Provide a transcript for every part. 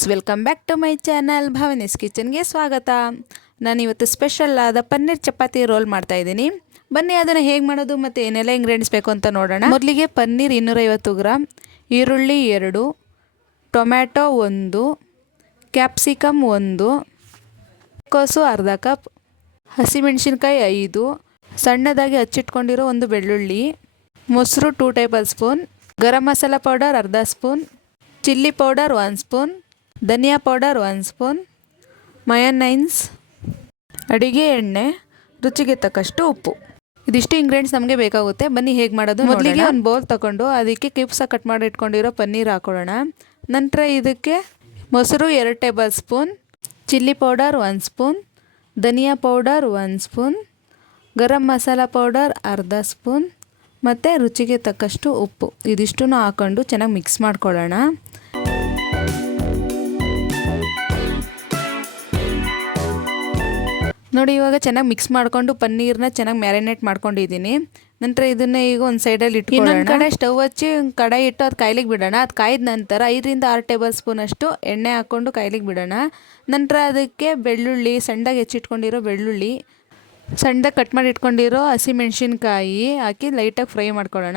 Viewers, welcome back to my channel Bhavani's ಕಿಚನ್ಗೆ ಸ್ವಾಗತ. ನಾನಿವತ್ತು ಸ್ಪೆಷಲ್ ಆದ ಪನ್ನೀರ್ ಚಪಾತಿ ರೋಲ್ ಮಾಡ್ತಾ ಇದ್ದೀನಿ. ಬನ್ನಿ ಅದನ್ನು ಹೇಗೆ ಮಾಡೋದು ಮತ್ತು ಏನೆಲ್ಲ ಇಂಗ್ರೀಡಿಯೆಂಟ್ಸ್ ಬೇಕು ಅಂತ ನೋಡೋಣ. ಮೊದಲಿಗೆ ಪನ್ನೀರ್ 250 ಗ್ರಾಮ್, ಈರುಳ್ಳಿ 2, ಟೊಮ್ಯಾಟೊ 1, ಕ್ಯಾಪ್ಸಿಕಮ್ 1, ಕೋಸು ಅರ್ಧ ಕಪ್, ಹಸಿಮೆಣಸಿನ್ಕಾಯಿ 5, ಸಣ್ಣದಾಗಿ ಹಚ್ಚಿಟ್ಕೊಂಡಿರೋ 1 ಬೆಳ್ಳುಳ್ಳಿ, ಮೊಸರು 2 table spoon, garam masala powder ಅರ್ಧ ಸ್ಪೂನ್, ಚಿಲ್ಲಿ ಪೌಡರ್ 1 ಸ್ಪೂನ್, ಧನಿಯಾ ಪೌಡರ್ 1 ಸ್ಪೂನ್, ಮಯೋನೈಸ್, ಅಡಿಗೆ ಎಣ್ಣೆ, ರುಚಿಗೆ ತಕ್ಕಷ್ಟು ಉಪ್ಪು. ಇದಿಷ್ಟು ಇಂಗ್ರೀಡಿಯೆಂಟ್ಸ್ ನಮಗೆ ಬೇಕಾಗುತ್ತೆ. ಬನ್ನಿ ಹೇಗೆ ಮಾಡೋದು. ಮೊದಲಿಗೆ ಒಂದು ಬೌಲ್ ತಗೊಂಡು ಅದಕ್ಕೆ ಕ್ಯೂಬ್ಸಾಗಿ ಕಟ್ ಮಾಡಿ ಇಟ್ಕೊಂಡಿರೋ ಪನ್ನೀರ್ ಹಾಕೊಳ್ಳೋಣ. ನಂತರ ಇದಕ್ಕೆ ಮೊಸರು 2 tablespoon, chilli powder 1 spoon, ಧನಿಯಾ powder 1 spoon, garam masala powder ಅರ್ಧ ಸ್ಪೂನ್ ಮತ್ತು ರುಚಿಗೆ ತಕ್ಕಷ್ಟು ಉಪ್ಪು. ಇದಿಷ್ಟನ್ನು ಹಾಕ್ಕೊಂಡು ಚೆನ್ನಾಗಿ ಮಿಕ್ಸ್ ಮಾಡ್ಕೊಳ್ಳೋಣ. ನೋಡಿ, ಇವಾಗ ಚೆನ್ನಾಗಿ ಮಿಕ್ಸ್ ಮಾಡಿಕೊಂಡು ಪನ್ನೀರ್ನ ಚೆನ್ನಾಗಿ ಮ್ಯಾರಿನೇಟ್ ಮಾಡ್ಕೊಂಡಿದ್ದೀನಿ. ನಂತರ ಇದನ್ನು ಈಗ ಒಂದು ಸೈಡಲ್ಲಿ ಇಟ್ಕೊಳ್ಳೋಣ. ಇನ್ನೊಂದು ಕಡೆ ಸ್ಟವ್ ಹಚ್ಚಿ ಕಡಾಯಿ ಇಟ್ಟು ಅದು ಕಾಯ್ಲಿಕ್ಕೆ ಬಿಡೋಣ. ಅದು ಕಾಯ್ದ ನಂತರ 5 ರಿಂದ 6 ಟೇಬಲ್ ಸ್ಪೂನ್ ಅಷ್ಟು ಎಣ್ಣೆ ಹಾಕ್ಕೊಂಡು ಕಾಯ್ಲಿಕ್ಕೆ ಬಿಡೋಣ. ನಂತರ ಅದಕ್ಕೆ ಬೆಳ್ಳುಳ್ಳಿ, ಸಣ್ಣದಾಗಿ ಹೆಚ್ಚಿಟ್ಕೊಂಡಿರೋ ಬೆಳ್ಳುಳ್ಳಿ, ಸಣ್ಣದಾಗಿ ಕಟ್ ಮಾಡಿ ಇಟ್ಕೊಂಡಿರೋ ಹಸಿಮೆಣಸಿನ್ಕಾಯಿ ಹಾಕಿ ಲೈಟಾಗಿ ಫ್ರೈ ಮಾಡ್ಕೊಳ್ಳೋಣ.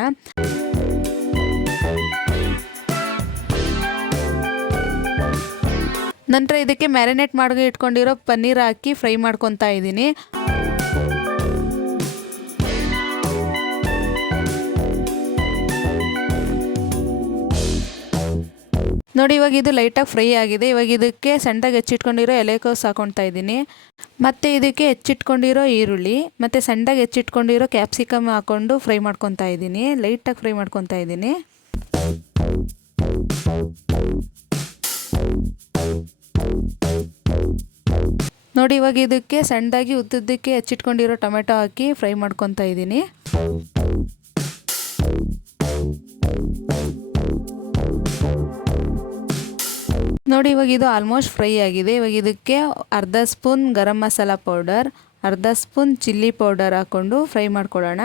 ನಂತರ ಇದಕ್ಕೆ ಮ್ಯಾರಿನೇಟ್ ಮಾಡಿ ಇಟ್ಕೊಂಡಿರೋ ಪನ್ನೀರ್ ಹಾಕಿ ಫ್ರೈ ಮಾಡ್ಕೊತಾ ಇದ್ದೀನಿ. ನೋಡಿ, ಇವಾಗ ಇದು ಲೈಟಾಗಿ ಫ್ರೈ ಆಗಿದೆ. ಇವಾಗ ಇದಕ್ಕೆ ಸಣ್ಣದಾಗಿ ಹೆಚ್ಚಿಟ್ಕೊಂಡಿರೋ ಎಲೆಕೋಸು ಹಾಕೊತಾ ಇದ್ದೀನಿ. ಮತ್ತು ಇದಕ್ಕೆ ಹೆಚ್ಚಿಟ್ಕೊಂಡಿರೋ ಈರುಳ್ಳಿ ಮತ್ತು ಸಣ್ಣದಾಗಿ ಹೆಚ್ಚಿಟ್ಕೊಂಡಿರೋ ಕ್ಯಾಪ್ಸಿಕಮ್ ಹಾಕ್ಕೊಂಡು ಫ್ರೈ ಮಾಡ್ಕೊತಾ ಇದ್ದೀನಿ. ಲೈಟಾಗಿ ಫ್ರೈ ಮಾಡ್ಕೊತಾ ಇದ್ದೀನಿ. ನೋಡಿ, ಇವಾಗ ಇದಕ್ಕೆ ಸಣ್ಣದಾಗಿ ಉದ್ದುದ್ದಕ್ಕೆ ಹೆಚ್ಚಿಟ್ಕೊಂಡಿರೋ ಟೊಮೆಟೊ ಹಾಕಿ ಫ್ರೈ ಮಾಡ್ಕೊತಾ ಇದ್ದೀನಿ. ನೋಡಿ, ಇವಾಗ ಇದು ಆಲ್ಮೋಸ್ಟ್ ಫ್ರೈ ಆಗಿದೆ. ಇವಾಗ ಇದಕ್ಕೆ ಅರ್ಧ ಸ್ಪೂನ್ ಗರಂ ಮಸಾಲ ಪೌಡರ್, ಅರ್ಧ ಸ್ಪೂನ್ ಚಿಲ್ಲಿ ಪೌಡರ್ ಹಾಕ್ಕೊಂಡು ಫ್ರೈ ಮಾಡ್ಕೊಳ್ಳೋಣ.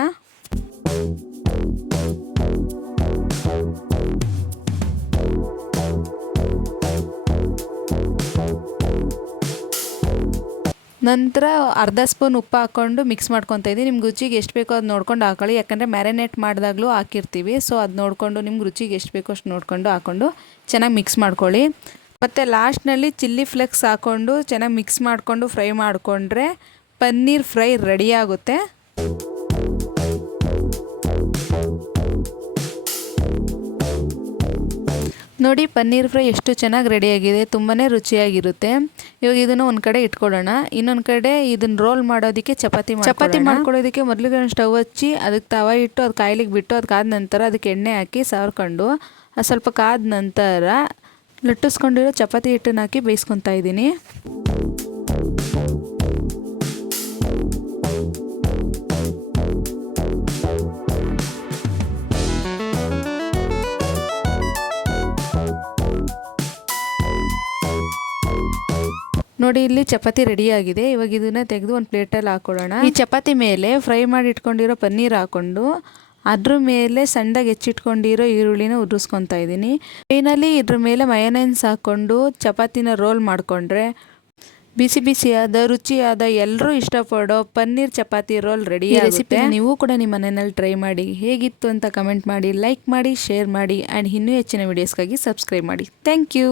ನಂತರ ಅರ್ಧ ಸ್ಪೂನ್ ಉಪ್ಪು ಹಾಕ್ಕೊಂಡು ಮಿಕ್ಸ್ ಮಾಡ್ಕೊತಾ ಇದ್ದೀನಿ. ನಿಮ್ಗೆ ರುಚಿಗೆ ಎಷ್ಟು ಬೇಕೋ ಅದು ನೋಡ್ಕೊಂಡು ಹಾಕೊಳ್ಳಿ. ಯಾಕಂದರೆ ಮ್ಯಾರಿನೇಟ್ ಮಾಡಿದಾಗಲೂ ಹಾಕಿರ್ತೀವಿ. ಸೊ ಅದು ನೋಡಿಕೊಂಡು ನಿಮ್ಗೆ ರುಚಿಗೆ ಎಷ್ಟು ಬೇಕೋ ಅಷ್ಟು ನೋಡಿಕೊಂಡು ಹಾಕ್ಕೊಂಡು ಚೆನ್ನಾಗಿ ಮಿಕ್ಸ್ ಮಾಡ್ಕೊಳ್ಳಿ. ಮತ್ತು ಲಾಸ್ಟ್ನಲ್ಲಿ ಚಿಲ್ಲಿ ಫ್ಲೇಕ್ಸ್ ಹಾಕ್ಕೊಂಡು ಚೆನ್ನಾಗಿ ಮಿಕ್ಸ್ ಮಾಡಿಕೊಂಡು ಫ್ರೈ ಮಾಡಿಕೊಂಡ್ರೆ ಪನ್ನೀರ್ ಫ್ರೈ ರೆಡಿ ಆಗುತ್ತೆ. ನೋಡಿ, ಪನ್ನೀರ್ ಫ್ರೈ ಎಷ್ಟು ಚೆನ್ನಾಗಿ ರೆಡಿಯಾಗಿದೆ. ತುಂಬಾ ರುಚಿಯಾಗಿರುತ್ತೆ. ಇವಾಗ ಇದನ್ನು ಒಂದು ಕಡೆ ಇಟ್ಕೊಳ್ಳೋಣ. ಇನ್ನೊಂದು ಕಡೆ ಇದನ್ನು ರೋಲ್ ಮಾಡೋದಕ್ಕೆ ಚಪಾತಿ ಮಾಡ್ಕೊಳ್ಳೋದಕ್ಕೆ ಮೊದಲಿಗೆ ಸ್ಟವ್ ಹಚ್ಚಿ ಅದಕ್ಕೆ ತವ ಇಟ್ಟು ಅದು ಕಾಯ್ಲಿಕ್ಕೆ ಬಿಟ್ಟು ಅದು ಕಾದ ನಂತರ ಅದಕ್ಕೆ ಎಣ್ಣೆ ಹಾಕಿ ಸಾರ್ಕೊಂಡು ಅದು ಸ್ವಲ್ಪ ಕಾದ ನಂತರ ಲಟ್ಟಿಸ್ಕೊಂಡಿರೋ ಚಪಾತಿ ಹಿಟ್ಟನ್ನು ಹಾಕಿ ಬೇಯಿಸ್ಕೊತಾ ಇದ್ದೀನಿ. ನೋಡಿ, ಇಲ್ಲಿ ಚಪಾತಿ ರೆಡಿಯಾಗಿದೆ. ಇವಾಗ ಇದನ್ನು ತೆಗೆದು ಒಂದು ಪ್ಲೇಟಲ್ಲಿ ಹಾಕೊಳ್ಳೋಣ. ಈ ಚಪಾತಿ ಮೇಲೆ ಫ್ರೈ ಮಾಡಿ ಇಟ್ಕೊಂಡಿರೋ ಪನ್ನೀರ್ ಹಾಕ್ಕೊಂಡು ಅದ್ರ ಮೇಲೆ ಸಣ್ಣದಾಗಿ ಹೆಚ್ಚಿಟ್ಕೊಂಡಿರೋ ಈರುಳ್ಳಿನ ಉದುರಿಸ್ಕೊತಾ ಇದ್ದೀನಿ. ಫೈನಲಿ ಇದ್ರ ಮೇಲೆ ಮಯೋನೈಸ್ ಹಾಕ್ಕೊಂಡು ಚಪಾತಿನ ರೋಲ್ ಮಾಡಿಕೊಂಡ್ರೆ ಬಿಸಿ ಬಿಸಿಯಾದ ರುಚಿಯಾದ ಎಲ್ಲರೂ ಇಷ್ಟಪಡೋ ಪನ್ನೀರ್ ಚಪಾತಿ ರೋಲ್ ರೆಡಿ. ಈ ರೆಸಿಪಿ ನೀವು ಕೂಡ ನಿಮ್ಮ ಮನೆಯಲ್ಲಿ ಟ್ರೈ ಮಾಡಿ. ಹೇಗಿತ್ತು ಅಂತ ಕಮೆಂಟ್ ಮಾಡಿ, ಲೈಕ್ ಮಾಡಿ, ಶೇರ್ ಮಾಡಿ ಆ್ಯಂಡ್ ಇನ್ನೂ ಹೆಚ್ಚಿನ ವೀಡಿಯೋಸ್ಗಾಗಿ ಸಬ್ಸ್ಕ್ರೈಬ್ ಮಾಡಿ. Thank you.